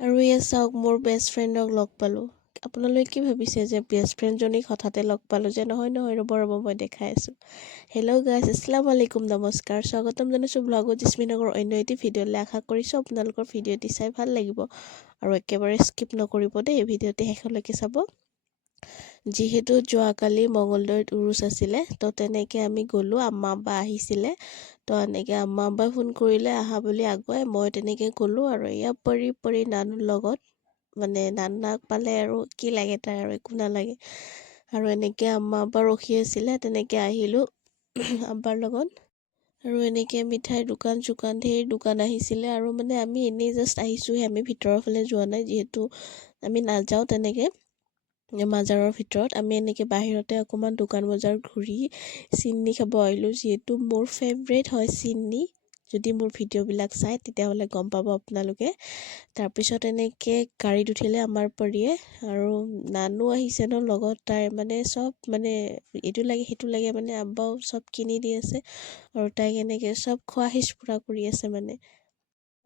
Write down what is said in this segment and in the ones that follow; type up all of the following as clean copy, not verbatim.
আৰু এয়া চাওক মোৰ বেষ্ট ফ্ৰেণ্ডক লগ পালোঁ। আপোনালোকে কি ভাবিছে যে বেষ্ট ফ্ৰেণ্ডজনীক হঠাতে লগ পালোঁ যে নহয় ৰ'ব মই দেখাই আছোঁ। হেল্ল' গাইজ, আসসালামু আলাইকুম, নমস্কাৰ, স্বাগতম জনাইছোঁ ব্লগত জিস্মিনগৰ অন্য এটি ভিডিঅ'লৈ। আশা কৰিছোঁ আপোনালোকৰ ভিডিঅ'টি চাই ভাল লাগিব আৰু একেবাৰে স্কিপ নকৰিব দেই, ভিডিঅ'টি শেষলৈকে চাব। যিহেতু যোৱাকালি মঙলদৈত উৰুচ আছিলে, তো তেনেকৈ আমি গ'লোঁ, আম্মা আব্বা আহিছিলে। তো এনেকৈ আম্মা আব্বাই ফোন কৰিলে আহা বুলি আগুৱাই, মই তেনেকৈ গ'লোঁ আৰু এয়া পৰি নানুৰ লগত, মানে নানাক পালে আৰু কি লাগে তাৰ, আৰু একো নালাগে। আৰু এনেকৈ আম্মা আব্বা ৰখি আছিলে, তেনেকৈ আহিলোঁ আব্বাৰ লগত। আৰু এনেকৈ মিঠাইৰ দোকান চোকান ধেৰ দোকান আহিছিলে, আৰু মানে আমি এনেই জাষ্ট আহিছোঁহে, আমি ভিতৰৰ ফালে যোৱা নাই, যিহেতু আমি নাযাওঁ তেনেকৈ মাজাৰৰ ভিতৰত। আমি এনেকৈ বাহিৰতে অকণমান দোকান বজাৰ ঘূৰি চিন্নি খাব আহিলোঁ, যিহেতু মোৰ ফেভৰেট হয় চিন্নি। যদি মোৰ ভিডিঅ'বিলাক চাই তেতিয়াহ'লে গম পাব আপোনালোকে। তাৰপিছত এনেকৈ গাড়ীত উঠিলে আমাৰ পৰিয়ে, আৰু নানু আহিছে ন লগত, তাই মানে চব মানে এইটো লাগে সেইটো লাগে, মানে আব্বাও চব কিনি দি আছে আৰু তাইক এনেকৈ চব খোৱাহিচ পূৰা কৰি আছে মানে।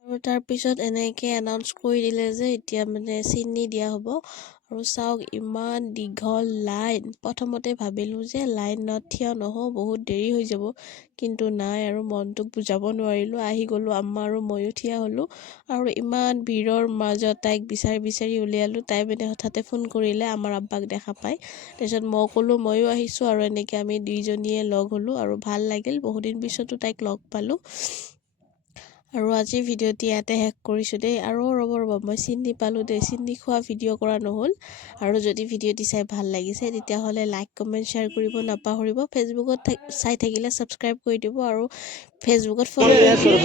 আৰু তাৰপিছত এনেকৈ এনাউন্স কৰি দিলে যে এতিয়া মানে চিনি দিয়া হ'ব। আৰু চাওক ইমান দীঘল লাইন। প্ৰথমতে ভাবিলোঁ যে লাইনত থিয় নহওঁ, বহুত দেৰি হৈ যাব, কিন্তু নাই, আৰু মনটোক বুজাব নোৱাৰিলোঁ, আহি গ'লোঁ, আম্মা আৰু ময়ো থিয় হ'লোঁ। আৰু ইমান ভিৰৰ মাজত তাইক বিচাৰি উলিয়ালোঁ। তাই মানে হঠাতে ফোন কৰিলে আমাৰ আব্বাক দেখা পাই। তাৰপিছত মই ক'লোঁ ময়ো আহিছোঁ, আৰু এনেকৈ আমি দুইজনীয়ে লগ হ'লোঁ আৰু ভাল লাগিল, বহুদিন পিছতো তাইক লগ পালোঁ। আৰু আজি ভিডিঅ'টি ইয়াতে শেষ কৰিছোঁ দেই। আৰু ৰ'ব মই চিন্নি পালোঁ দেই, চিন্নি খোৱা ভিডিঅ' কৰা নহ'ল। আৰু যদি ভিডিঅ'টি চাই ভাল লাগিছে তেতিয়াহ'লে লাইক কমেণ্ট শ্বেয়াৰ কৰিব নাপাহৰিব। ফেচবুকত চাই থাকিলে ছাবস্ক্ৰাইব কৰি দিব, আৰু ফেচবুকত ফ'ল' কৰিব।